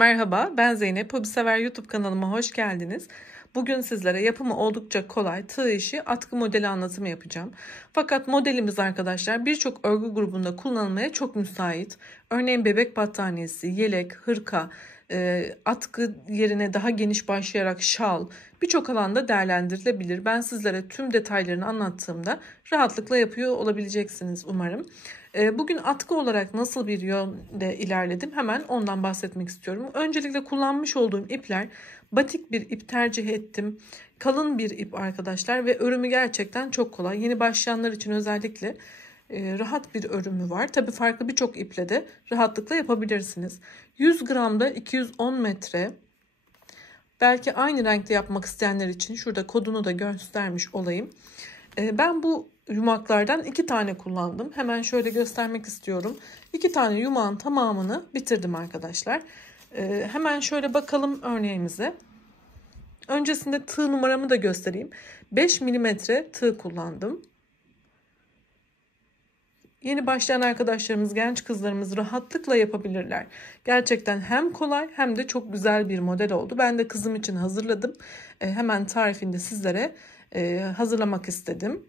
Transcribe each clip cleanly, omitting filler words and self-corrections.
merhaba, ben Zeynep. Hobi Sever YouTube kanalıma hoş geldiniz. Bugün sizlere yapımı oldukça kolay tığ işi atkı modeli anlatımı yapacağım. Fakat modelimiz arkadaşlar birçok örgü grubunda kullanılmaya çok müsait. Örneğin bebek battaniyesi, yelek, hırka, atkı yerine daha geniş başlayarak şal birçok alanda değerlendirilebilir. Ben sizlere tüm detaylarını anlattığımda rahatlıkla yapıyor olabileceksiniz umarım. Bugün atkı olarak nasıl bir yönde ilerledim hemen ondan bahsetmek istiyorum. Öncelikle kullanmış olduğum ipler batik bir ip tercih ettim. Kalın bir ip arkadaşlar ve örümü gerçekten çok kolay. Yeni başlayanlar için özellikle rahat bir örümü var. Tabii farklı birçok iple de rahatlıkla yapabilirsiniz. 100 gramda 210 metre. Belki aynı renkte yapmak isteyenler için şurada kodunu da göstermiş olayım. Ben bu yumaklardan 2 tane kullandım. Hemen şöyle göstermek istiyorum. 2 tane yumağın tamamını bitirdim arkadaşlar. Hemen şöyle bakalım örneğimize. Öncesinde tığ numaramı da göstereyim. 5 milimetre tığ kullandım. Yeni başlayan arkadaşlarımız, genç kızlarımız rahatlıkla yapabilirler. Gerçekten hem kolay hem de çok güzel bir model oldu. Ben de kızım için hazırladım. Hemen tarifini de sizlere hazırlamak istedim.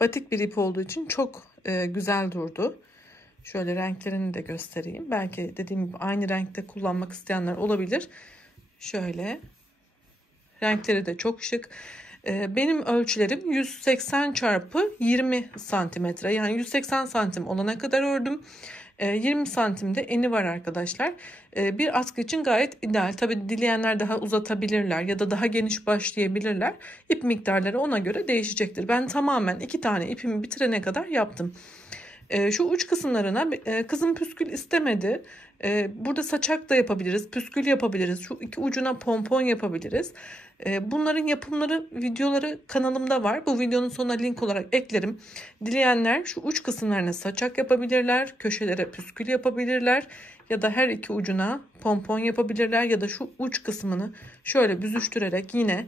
Batik bir ip olduğu için çok güzel durdu. Şöyle renklerini de göstereyim. Belki dediğim gibi aynı renkte kullanmak isteyenler olabilir. Şöyle renkleri de çok şık. Benim ölçülerim 180 çarpı 20 santimetre. Yani 180 santim olana kadar ördüm. 20 santimde eni var arkadaşlar. Bir askı için gayet ideal. Tabi dileyenler daha uzatabilirler ya da daha geniş başlayabilirler. İp miktarları ona göre değişecektir. Ben tamamen 2 tane ipimi bitirene kadar yaptım. Şu uç kısımlarına kızım püskül istemedi. Burada saçak da yapabiliriz, püskül yapabiliriz. Şu iki ucuna pompon yapabiliriz. Bunların yapımları, videoları kanalımda var. Bu videonun sonuna link olarak eklerim. Dileyenler şu uç kısımlarına saçak yapabilirler, köşelere püskül yapabilirler ya da her iki ucuna pompon yapabilirler ya da şu uç kısmını şöyle büzüştürerek yine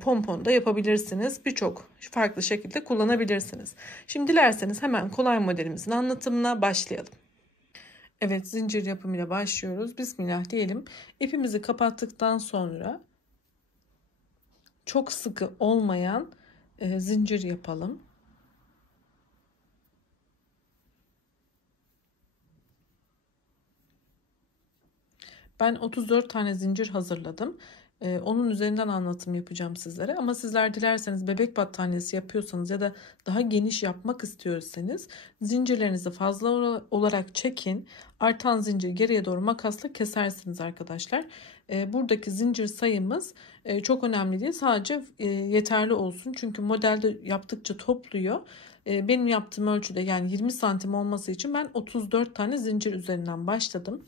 pompon da yapabilirsiniz. Birçok farklı şekilde kullanabilirsiniz. Şimdi dilerseniz hemen kolay modelimizin anlatımına başlayalım. Evet, zincir yapımıyla başlıyoruz. Bismillah diyelim. İpimizi kapattıktan sonra çok sıkı olmayan zincir yapalım. Ben 34 tane zincir hazırladım. Onun üzerinden anlatım yapacağım sizlere. Ama sizler dilerseniz bebek battaniyesi yapıyorsanız ya da daha geniş yapmak istiyorsanız zincirlerinizi fazla olarak çekin. Artan zincir geriye doğru makasla kesersiniz arkadaşlar. Buradaki zincir sayımız çok önemli değil. Sadece yeterli olsun. Çünkü modelde yaptıkça topluyor. Benim yaptığım ölçüde yani 20 santim olması için ben 34 tane zincir üzerinden başladım.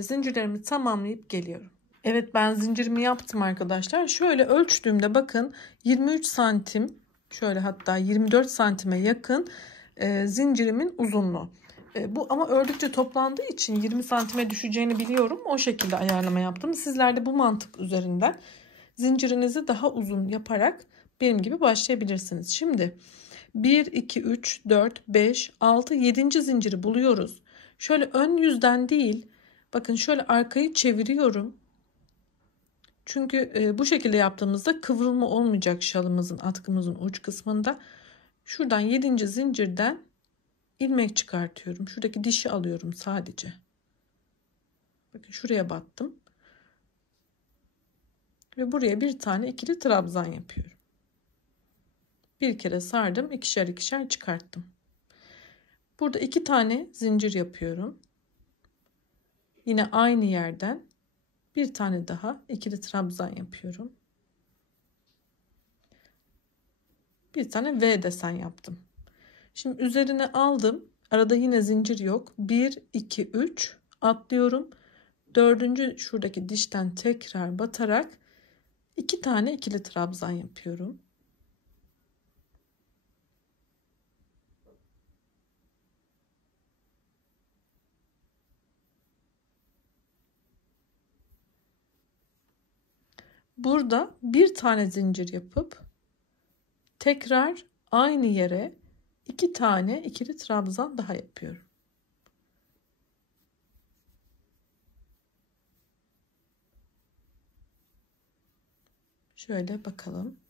Zincirlerimi tamamlayıp geliyorum. Evet, ben zincirimi yaptım arkadaşlar. Şöyle ölçtüğümde bakın 23 santim, şöyle hatta 24 santime yakın zincirimin uzunluğu. Bu ama ördükçe toplandığı için 20 santime düşeceğini biliyorum. O şekilde ayarlama yaptım. Sizler de bu mantık üzerinden zincirinizi daha uzun yaparak benim gibi başlayabilirsiniz. Şimdi 1, 2, 3, 4, 5, 6, 7. zinciri buluyoruz. Şöyle ön yüzden değil, bakın şöyle arkayı çeviriyorum. Çünkü bu şekilde yaptığımızda kıvrılma olmayacak şalımızın, atkımızın uç kısmında. Şuradan 7. zincirden ilmek çıkartıyorum. Şuradaki dişi alıyorum sadece. Bakın şuraya battım. Ve buraya bir tane ikili trabzan yapıyorum. Bir kere sardım, ikişer ikişer çıkarttım. Burada 2 tane zincir yapıyorum. Yine aynı yerden bir tane daha ikili trabzan yapıyorum. Bir tane V desen yaptım. Şimdi üzerine aldım. Arada yine zincir yok. 1, 2, 3 atlıyorum. 4. şuradaki dişten tekrar batarak 2 tane ikili trabzan yapıyorum. Burada bir tane zincir yapıp tekrar aynı yere 2 tane ikili trabzan daha yapıyorum. Şöyle bakalım.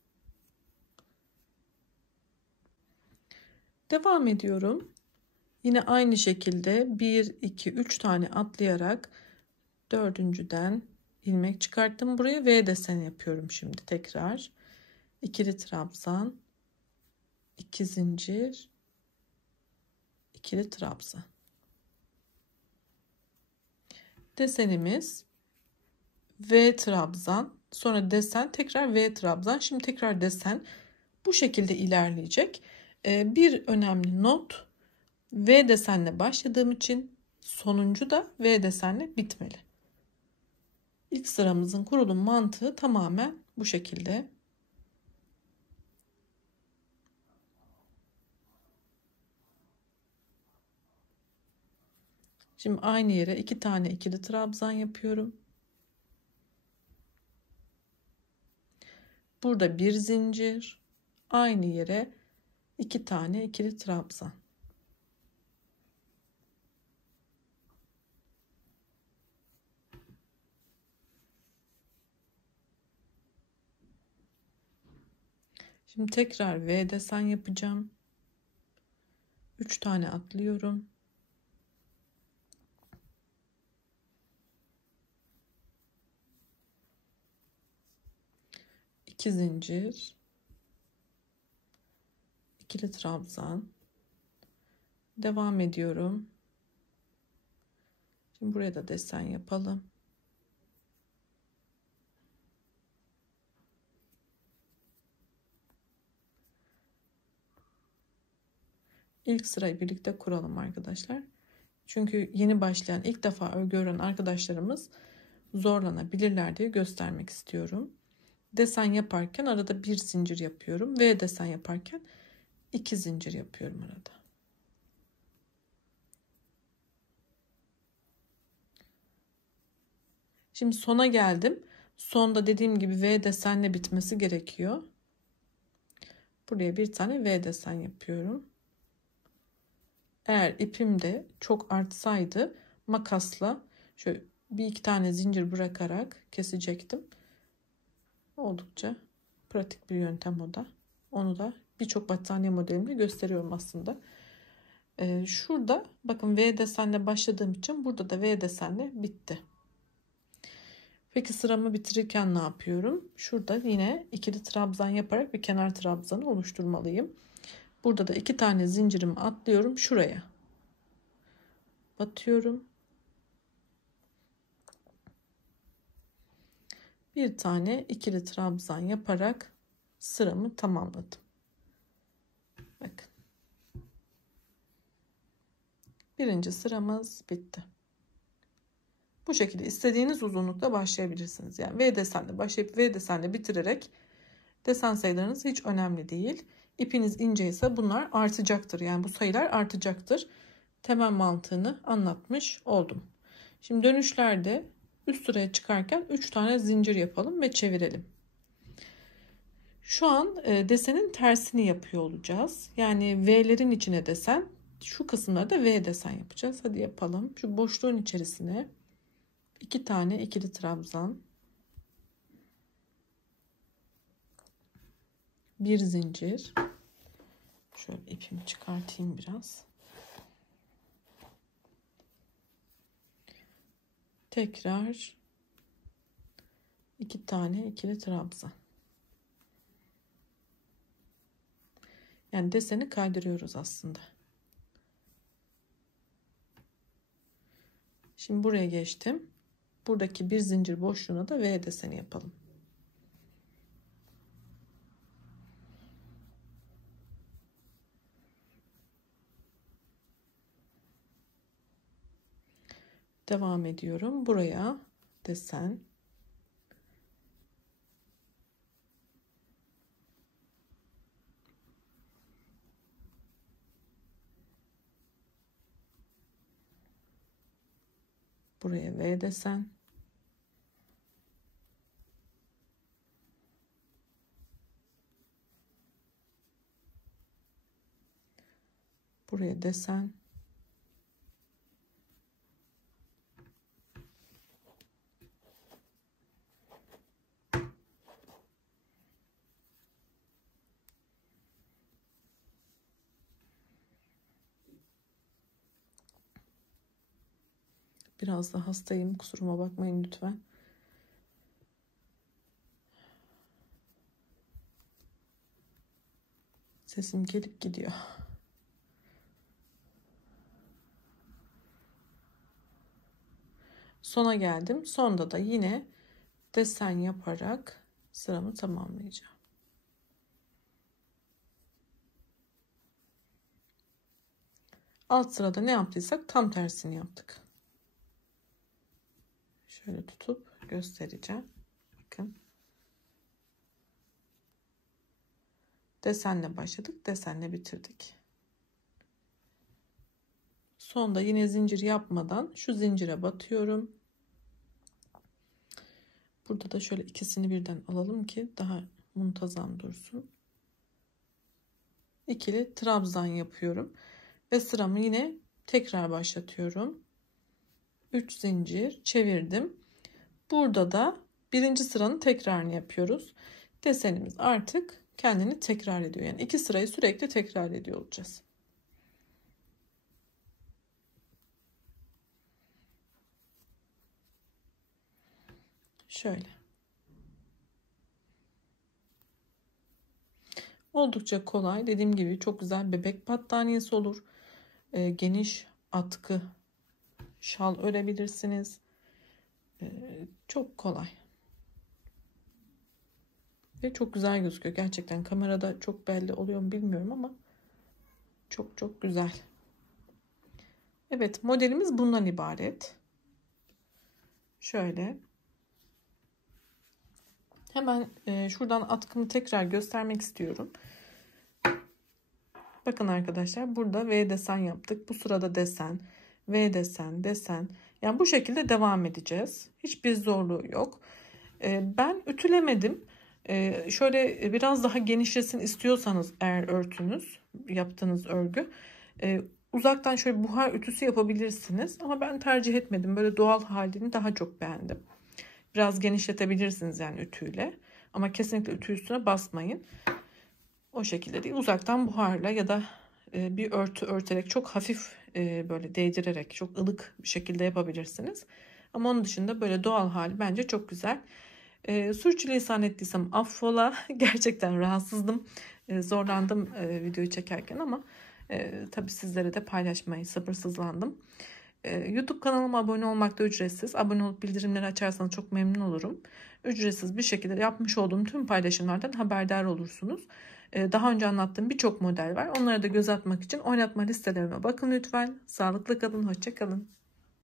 Devam ediyorum. Yine aynı şekilde 1, 2, 3 tane atlayarak dördüncüden ilmek çıkarttım. Buraya V desen yapıyorum şimdi tekrar. İkili trabzan, 2 zincir, ikili trabzan. Desenimiz V trabzan, sonra desen, tekrar V trabzan, şimdi tekrar desen, bu şekilde ilerleyecek. Bir önemli not, V desenle başladığım için sonuncu da V desenle bitmeli. İlk sıramızın kurulum mantığı tamamen bu şekilde. Şimdi aynı yere 2 tane ikili trabzan yapıyorum. Burada bir zincir, aynı yere 2 tane ikili trabzan. Şimdi tekrar V desen yapacağım. 3 tane atlıyorum. İki zincir, ikili trabzan. Devam ediyorum. Şimdi buraya da desen yapalım. İlk sırayı birlikte kuralım arkadaşlar. Çünkü yeni başlayan, ilk defa örgü öğrenen arkadaşlarımız zorlanabilirler diye göstermek istiyorum. Desen yaparken arada bir zincir yapıyorum. V desen yaparken 2 zincir yapıyorum arada. Şimdi sona geldim. Sonda dediğim gibi V desenle bitmesi gerekiyor. Buraya bir tane V desen yapıyorum. Eğer ipim de çok artsaydı makasla şöyle bir iki tane zincir bırakarak kesecektim. Oldukça pratik bir yöntem o da. Onu da birçok battaniye modelimde gösteriyorum aslında. Şurada bakın V desenle başladığım için burada da V desenle bitti. Peki sıramı bitirirken ne yapıyorum? Şurada yine ikili trabzan yaparak bir kenar trabzanı oluşturmalıyım. Burada da 2 tane zincirimi atlıyorum şuraya. Batıyorum. Bir tane ikili trabzan yaparak sıramı tamamladım. Bakın. Birinci sıramız bitti. Bu şekilde istediğiniz uzunlukta başlayabilirsiniz. Yani V desenle başlayıp V desenle bitirerek desen sayılarınız hiç önemli değil. İpiniz ince ise bunlar artacaktır. Yani bu sayılar artacaktır. Temel mantığını anlatmış oldum. Şimdi dönüşlerde üst sıraya çıkarken 3 tane zincir yapalım ve çevirelim. Şu an desenin tersini yapıyor olacağız. Yani V'lerin içine desen, şu kısımlarda V desen yapacağız. Hadi yapalım. Şu boşluğun içerisine 2 tane ikili trabzan, bir zincir. Şöyle ipimi çıkartayım biraz. Tekrar 2 tane ikili trabzan. Yani deseni kaydırıyoruz aslında. Şimdi buraya geçtim. Buradaki bir zincir boşluğuna da V deseni yapalım. Devam ediyorum. Buraya desen. Buraya V desen. Buraya desen. Biraz da hastayım. Kusuruma bakmayın lütfen. Sesim gelip gidiyor. Sona geldim. Sonda da yine desen yaparak sıramı tamamlayacağım. Alt sırada ne yaptıysak tam tersini yaptık. Şöyle tutup göstereceğim. Bakın. Desenle başladık, desenle bitirdik. Sonda yine zincir yapmadan şu zincire batıyorum. Burada da şöyle ikisini birden alalım ki daha muntazam dursun. İkili trabzan yapıyorum ve sıramı yine tekrar başlatıyorum. 3 zincir çevirdim. Burada da birinci sıranın tekrarını yapıyoruz. Desenimiz artık kendini tekrar ediyor. Yani 2 sırayı sürekli tekrar ediyor olacağız. Şöyle. Oldukça kolay. Dediğim gibi çok güzel bebek battaniyesi olur. Geniş atkı şal örebilirsiniz. Çok kolay. Ve çok güzel gözüküyor. Gerçekten kamerada çok belli oluyor mu bilmiyorum ama çok güzel. Evet, modelimiz bundan ibaret. Şöyle. Hemen şuradan atkımı tekrar göstermek istiyorum. Bakın arkadaşlar, burada V desen yaptık. Bu sırada desen, V desen, desen. Yani bu şekilde devam edeceğiz. Hiçbir zorluğu yok. Ben ütülemedim. Şöyle biraz daha genişlesin istiyorsanız eğer örtünüz, yaptığınız örgü, uzaktan şöyle buhar ütüsü yapabilirsiniz. Ama ben tercih etmedim. Böyle doğal halini daha çok beğendim. Biraz genişletebilirsiniz yani ütüyle. Ama kesinlikle ütü üstüne basmayın. O şekilde değil. Uzaktan buharla ya da bir örtü örterek çok hafif böyle değdirerek çok ılık bir şekilde yapabilirsiniz. Ama onun dışında böyle doğal hali bence çok güzel. Sürçülisan ettiysem affola. Gerçekten rahatsızdım. Zorlandım videoyu çekerken ama tabii sizlere de paylaşmayı sabırsızlandım. YouTube kanalıma abone olmak da ücretsiz. Abone olup bildirimleri açarsanız çok memnun olurum. Ücretsiz bir şekilde yapmış olduğum tüm paylaşımlardan haberdar olursunuz. Daha önce anlattığım birçok model var. Onlara da göz atmak için oynatma listelerime bakın lütfen. Sağlıklı kalın, hoşça kalın.